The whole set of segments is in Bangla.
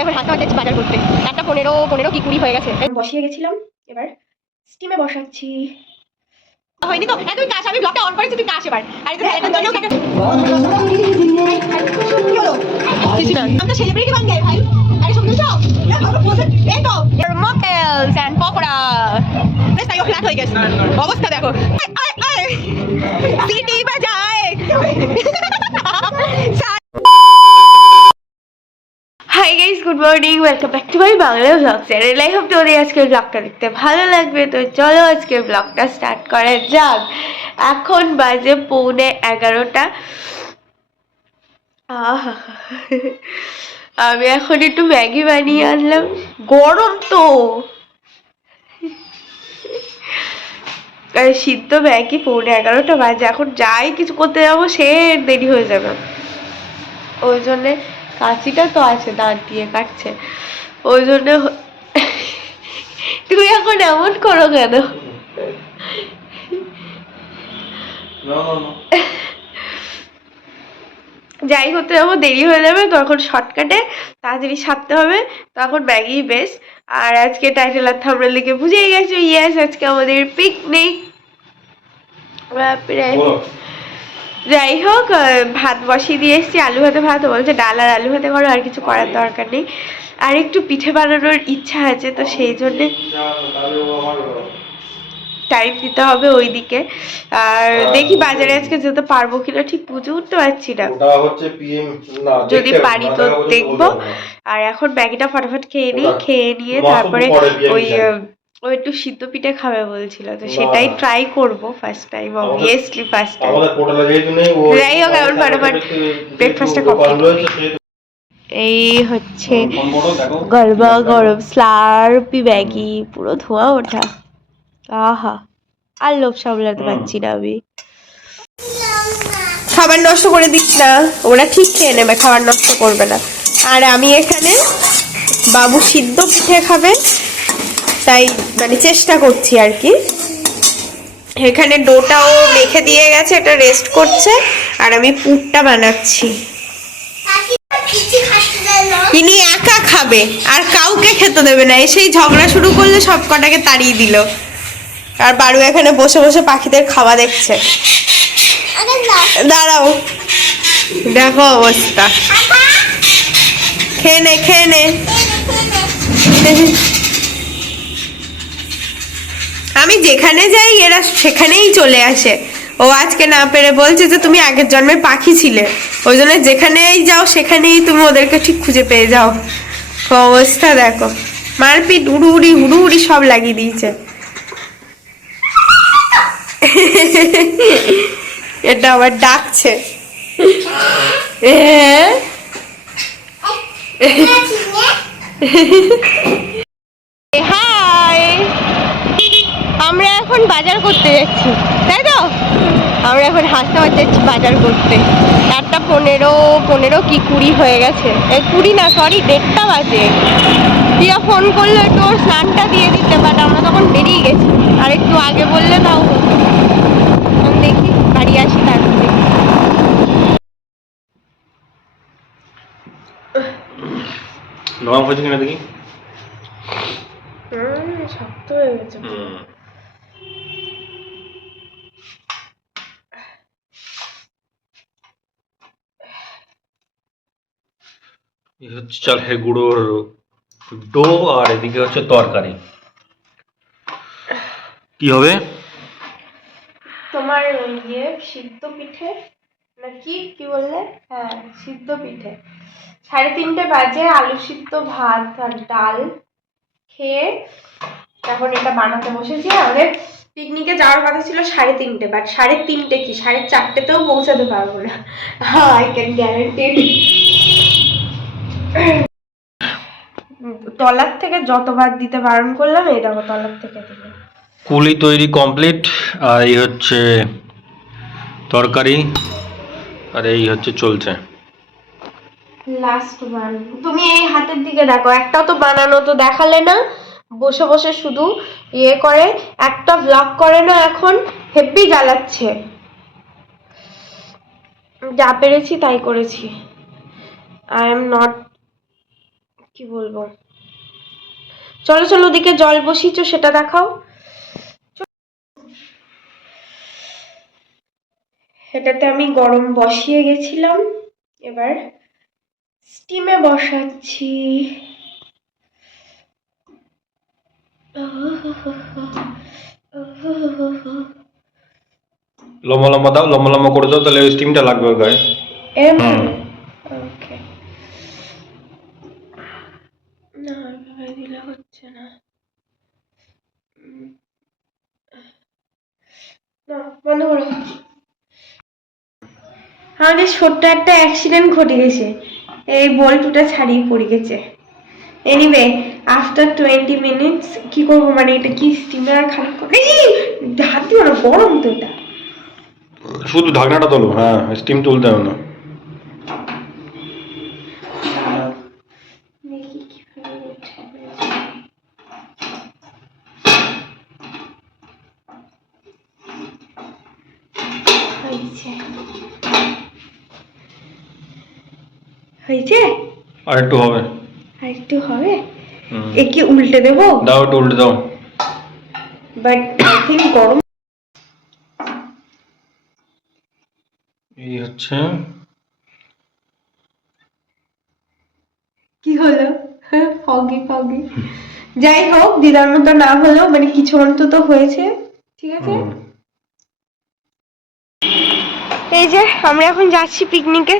আমরা এখন হাসতে যাচ্ছি বাজার করতে। 1:15 কি 20 হয়ে গেছে। বসিয়ে গেছিলাম, এবার স্টিমে বসাচ্ছি। হয়নি তো তুমি কাজ, আমি ব্লগটা অন করেছি, তুই কাজ এবার। আর এটা ভ্যালেন্টাইন জন্য কি হলো কিছু না, আমরা সেলিব্রিটি বান যাই ভাই। আরে শুনছো এই তো মকটেলস এন্ড পকোড়া বেশ তাই ফ্ল্যাট হয়ে গেছে অবস্থা দেখো। সিটি বাজায়। Hi guys, good morning, welcome back to my Bangla blog channel. I hope তোমাদের আজকের ব্লগটা দেখতে ভালো লাগবে। তো চলো আজকের ব্লগটা স্টার্ট করা যাক। এখন বাজে 11:15। আমি এখন একটু ম্যাগি বানিয়ে আনলাম, গরম তো সিদ্ধ ম্যাগি। 11:15 বাজে, এখন যাই কিছু করতে যাবো সে দেরি হয়ে যাবে। ওই জন্যে কাশিটা তো আছে, দাঁত দিয়ে কাটছে, ওই জন্য। তুমি এখন এমন করো কেন? যাই করতে যাবো দেরি হয়ে যাবে, তো এখন শর্টকাটে তাড়াতাড়ি সারতে হবে। তখন ম্যাগি বেশ। আর আজকে টাইটেল আর থাম্বনেল দেখে বুঝেই গেছো, ইয়েস আজকে আমাদের পিকনিক। যাই হোক, ভাত বসিয়ে দিয়ে এসেছি, আলু ভাতে ভাত বলছে, ডাল আর আলু ভাতে করো, আর কিছু করার দরকার নেই। আর একটু পিঠে বানানোর ইচ্ছা আছে, তো সেই জন্যে টাইম দিতে হবে ওইদিকে। আর দেখি বাজারে আজকে যেতে পারবো কিনা, ঠিক বুঝে উঠতে পারছি না। যদি পারি তো দেখবো। আর এখন ম্যাগিটা ফটাফট খেয়ে নিই, খেয়ে নিয়ে তারপরে ও একটু সিদ্ধ পিঠে খাবে বলছিল, তো সেটাই ট্রাই করবো first time, obviously first time. যাই হোক, এখন ফটাফট ব্রেকফাস্টটা কমপ্লিট। এই হচ্ছে গরমা গরম স্লার্পি ম্যাগি, পুরো ধোঁয়া ওঠা। আহা, আর লোভ সামলাতে পারছি না আমি। খাবার নষ্ট করে দিস না, ওরা ঠিক খেয়ে নেবে, খাবার নষ্ট করবে না। আর আমি এখানে বাবু সিদ্ধ পিঠে খাবে, তাই মানে চেষ্টা করছি আর কি। এখানে ডোটাও মেখে দিয়ে গেছে, এটা রেস্ট করছে, আর আমি পুরটা বানাচ্ছি। ইনি একা খাবে আর কাউকে খেতে দেবে না, এসেই ঝগড়া শুরু করলে সব কটাকে তাড়িয়ে দিল। আর বারু এখানে বসে বসে পাখিদের খাওয়া দেখছে। দাঁড়াও, দেখো অবস্থা। খেয়ে নে, খেয়ে নে। আমি যেখানে যাই এরা সেখানেই চলে আসে। ও আজকে না পেরে বলছে যে তুমি আগের জন্মের পাখি ছিলে, ওই জন্য যেখানেই যাও সেখানেই তুমি ওদেরকে ঠিক খুঁজে পেয়ে যাও। অবস্থা দেখো, মারপিট উড়ুউড়ি হুড়ুহুড়ি সব লাগিয়ে দিয়েছে। এটা আবার ডাকছে। হাই, আমরা এখন বাজার করতে যাচ্ছি, তাই তো? আমরা এখন হাসনাবাদ যাচ্ছি বাজার করতে। 1:15 কি 20 হয়ে গেছে, 20 না সরি 1:30 বাজে। প্রিয়া ফোন করলো একটু ওর স্নানটা দিয়ে দিতে, বাট আমরা তখন বেরিয়ে গেছি। আর একটু আগে বললে তাও হতো। দেখি বাড়ি আসি তারপরে। নরম হয়েছে কিনা দেখি। শক্ত হয়ে গেছে। এই হচ্ছে চালের গুঁড়োর ডো, আর এদিকে হচ্ছে তরকারি। কি হবে তোমার ইয়ে সিদ্ধ পিঠে নাকি কি বললে? হ্যাঁ, সিদ্ধ পিঠে। 3:30 বাজে, আলু সিদ্ধ, ভাত আর ডাল খেয়ে এখন এটা বানাতে বসেছি। আমাদের পিকনিকে যাওয়ার কথা ছিল 3:30, বাট 3:30 কি 4:30তেও পৌঁছাতে পারবো না। I can guarantee. তলার থেকে যতবার দিতে বারণ করলাম, এই দেখো তলার থেকে দিলে। পুলি তৈরি কমপ্লিট, আর এই হচ্ছে তরকারি, আর এই হচ্ছে চলছে। Last one. তুমি এই হাতের দিকে দেখো, একটাও তো বানানো তো দেখালে না, বসে বসে শুধু ইয়ে করে, একটা ব্লগ করে না। এখন হেব্বি জ্বালাচ্ছে। যা পেরেছি তাই করেছি। আই এম নট কি বলবো, চলো চলো ওদিকে জল বসিয়েছো সেটা দেখাও। এটাতে আমি গরম বসিয়ে গেছিলাম, এবার স্টিমে বসাচ্ছি। লম্বা লম্বা দাও, লম্বা লম্বা করে দাও, তাহলে ওই স্টিমটা লাগবে ওর গায়ে। ওকে, না ভাই দিলে হচ্ছে না, না বন্ধ করো। আমাদের ছোট্ট একটা অ্যাক্সিডেন্ট ঘটে গেছে, এই বল্টুটা ছাড়িয়ে পড়ে গেছে। এনিওয়ে আফটার 20 মিনিটস কি করবো, মানে এটা কি স্টিমার খারাপ করে হাত দিও না, গরম তো এটা। শুধু ঢাকনাটা তোলো, হ্যাঁ স্টিম তুলতে হবে না। দেখি কিভাবে উঠাবে। হয়েছে, আর একটু হবে, আর একটু হবে। একে উল্টে দেবো, দাও একটু উল্টে দাও। বাট আই থিঙ্ক গরম। এই হচ্ছে, কি হলো, ফগি ফগি। যাই হোক, দিদার মতো না হলেও মানে কিছু অন্তত হয়েছে, ঠিক আছে। এই যে আমরা এখন যাচ্ছি পিকনিকে।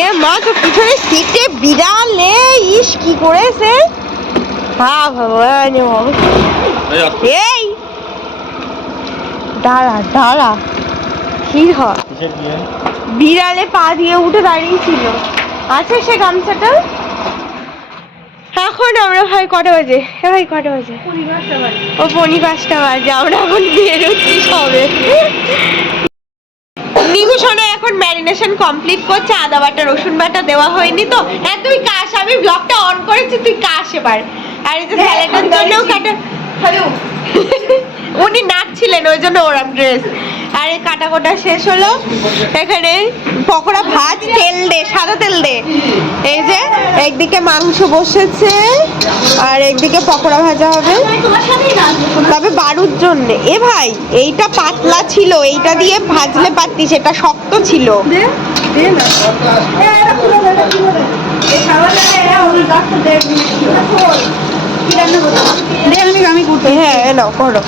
এ মা, তো পিছনে সিটে বিড়ালে, ইস কি করেছে, হ্যাঁ ভগবান। এই দাঁড়া দাঁড়া, কি হয়, বিড়ালে পা দিয়ে উঠে দাঁড়িয়েছিল। আছে সে গামছাটা। এখন আমরা ভাই কটা বাজে, এ ভাই কটা বাজে, ও 5:45 বাজে। আমরা এখন বেরোচ্ছি সবে। নিগু শোনো, এখন ম্যারিনেশন কমপ্লিট করছে, আদা বাটা রসুন বাটা দেওয়া হয়নি তো। হ্যাঁ তুই কাশ, আমি ব্লগটা অন করেছি, তুই কাশ এবার। আর এই যে স্যালাডের জন্যও কাটা, হ্যালো উনি নাচছিলেন ওই জন্য ওরম ড্রেস। আর এই কাটা কোটা শেষ হলো, এখানে পকোড়া ভাজ, তেল দে, সাদা তেল দে। এই যে একদিকে মাংস বসেছে আর একদিকে পকোড়া ভাজা হবে, তবে বারুর জন্য। এ ভাই এইটা পাতলা ছিল, এইটা দিয়ে ভাজলে পারতি, সেটা শক্ত ছিল। আমি করতে, হ্যাঁ নাও করো।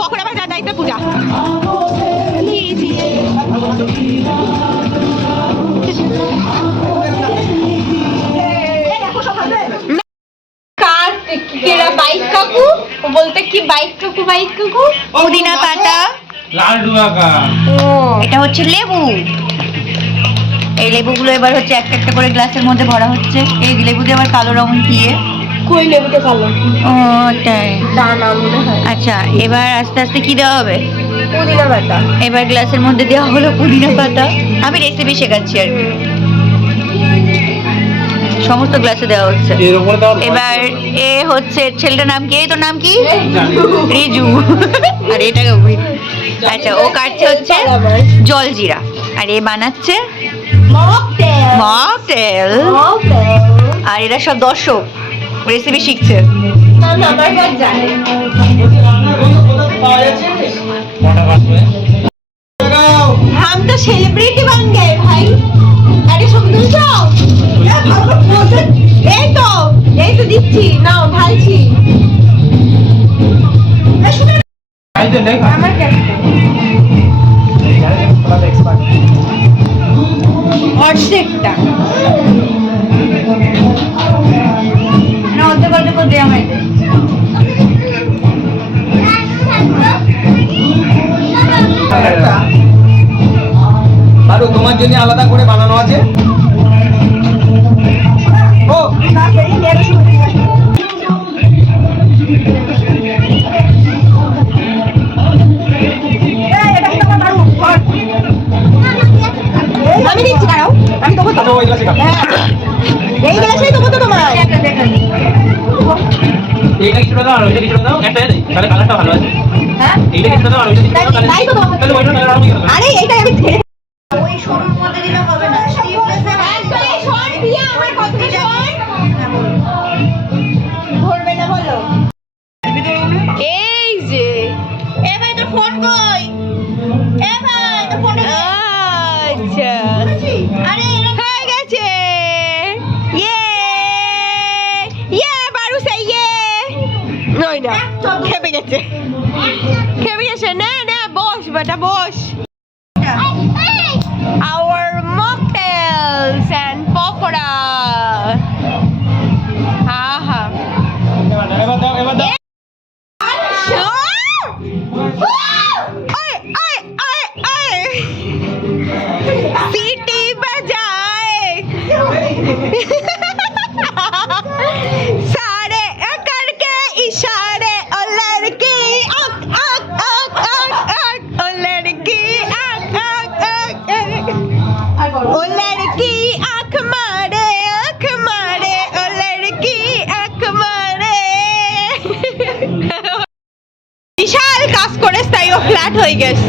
পকোড়া ভাজা দায়িত্ব পূজা। বাইক কাকু বলতে কি, বাইক কাকু, বাইক কাকু পুদিনা পাতা, এটা হচ্ছে লেবু। এই লেবুগুলো এবার হচ্ছে একটা একটা করে গ্লাসের মধ্যে ভরা হচ্ছে। এই লেবু দিয়ে আবার কালো রং দিয়ে, কই লেবুতে কালো, ও তাই, দানা মনে হয়। আচ্ছা এবার আস্তে আস্তে কি দেওয়া হবে, পুদিনা পাতা। এবার গ্লাসের মধ্যে দেওয়া হলো পুদিনা পাতা। আমি রেসিপি শেখাচ্ছি আর কি, সমস্ত গ্লাসে দেওয়া হচ্ছে। এবার এ হচ্ছে ছেলেটার নাম কি, এই তোর নাম কি, রিজু। আর এটা আচ্ছা, ও কাটছে হচ্ছে জলজিরা, আর এ বানাচ্ছে মকটেল। আর এরা সব দর্শক রেসিপি শিখছে। हम तो सेलिब्रिटी बन गए भाई। अरे सुंदर जाओ, এই তো দিচ্ছি, নাও ঢালছি। আমার অর্ধেকটা অর্ধেক অর্ধেক করে দেওয়া হয়েছে। আরো তোমার জন্য আলাদা করে বানানো আছে। ও আমি দিচ্ছি, দাঁড়াও আমি দেবো তো। এই গ্লাসেই দেবো তো তোমার। এইটা কিছুটা দাও আর ওইটা কিছুটা দাও, একটা দেই, তাহলে কালারটা ভালো আছে। হ্যাঁ এইটা কিছুটা দাও আর ওইটা কিছুটা দাও, তাই তো তোমাকে- তাহলে ওইটা কালার আমি হবে। আরে এইটাই আমি ছেড়ে ওই সরুর মধ্যে দিলে হবে না, স্টিভলেসে ধরবে না বলো। এই যে এ ভাই তোর ফোন কই? এ ভাই তোর ফোন আচ্ছা আরে এরা হয়ে গেছে ইয়ে ইয়ে বারুসা ইয়ে নই না খেপে গেছে না না বস বেটা বস our mocktails and পকোড়া আহা এবার দাও, এবার দাও। सीटी बजाए सारे करके इशारे ओ लड़की आँख आँख आँख आँख आँख ओ लड़की आँख आँख आँख ओ लड़की आँख मारे ओ लड़की आँख मारे বিশাল কাজ করে তাই ও ফ্ল্যাট হয়ে গেছে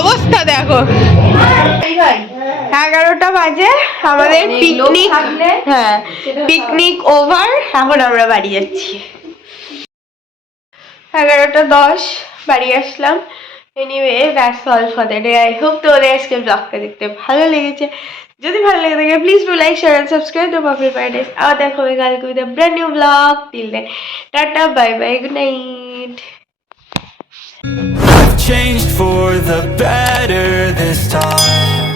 অবস্থা দেখো 11টা বাজে আমাদের পিকনিক হ্যাঁ পিকনিক ওভার এখন আমরা বাড়ি যাচ্ছি 11:10 বাড়ি আসলাম anyway that's all for the day I hope তোমাদের আজকে ব্লগটা দেখতে ভালো লেগেছে যদি ভালো লেগে থাকে please do like share and subscribe to Pupil Paradise আবার দেখা হবে কালকে with a brand new blog till then tata bye bye good night I've changed for the better this time.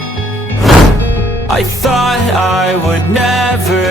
I thought I would never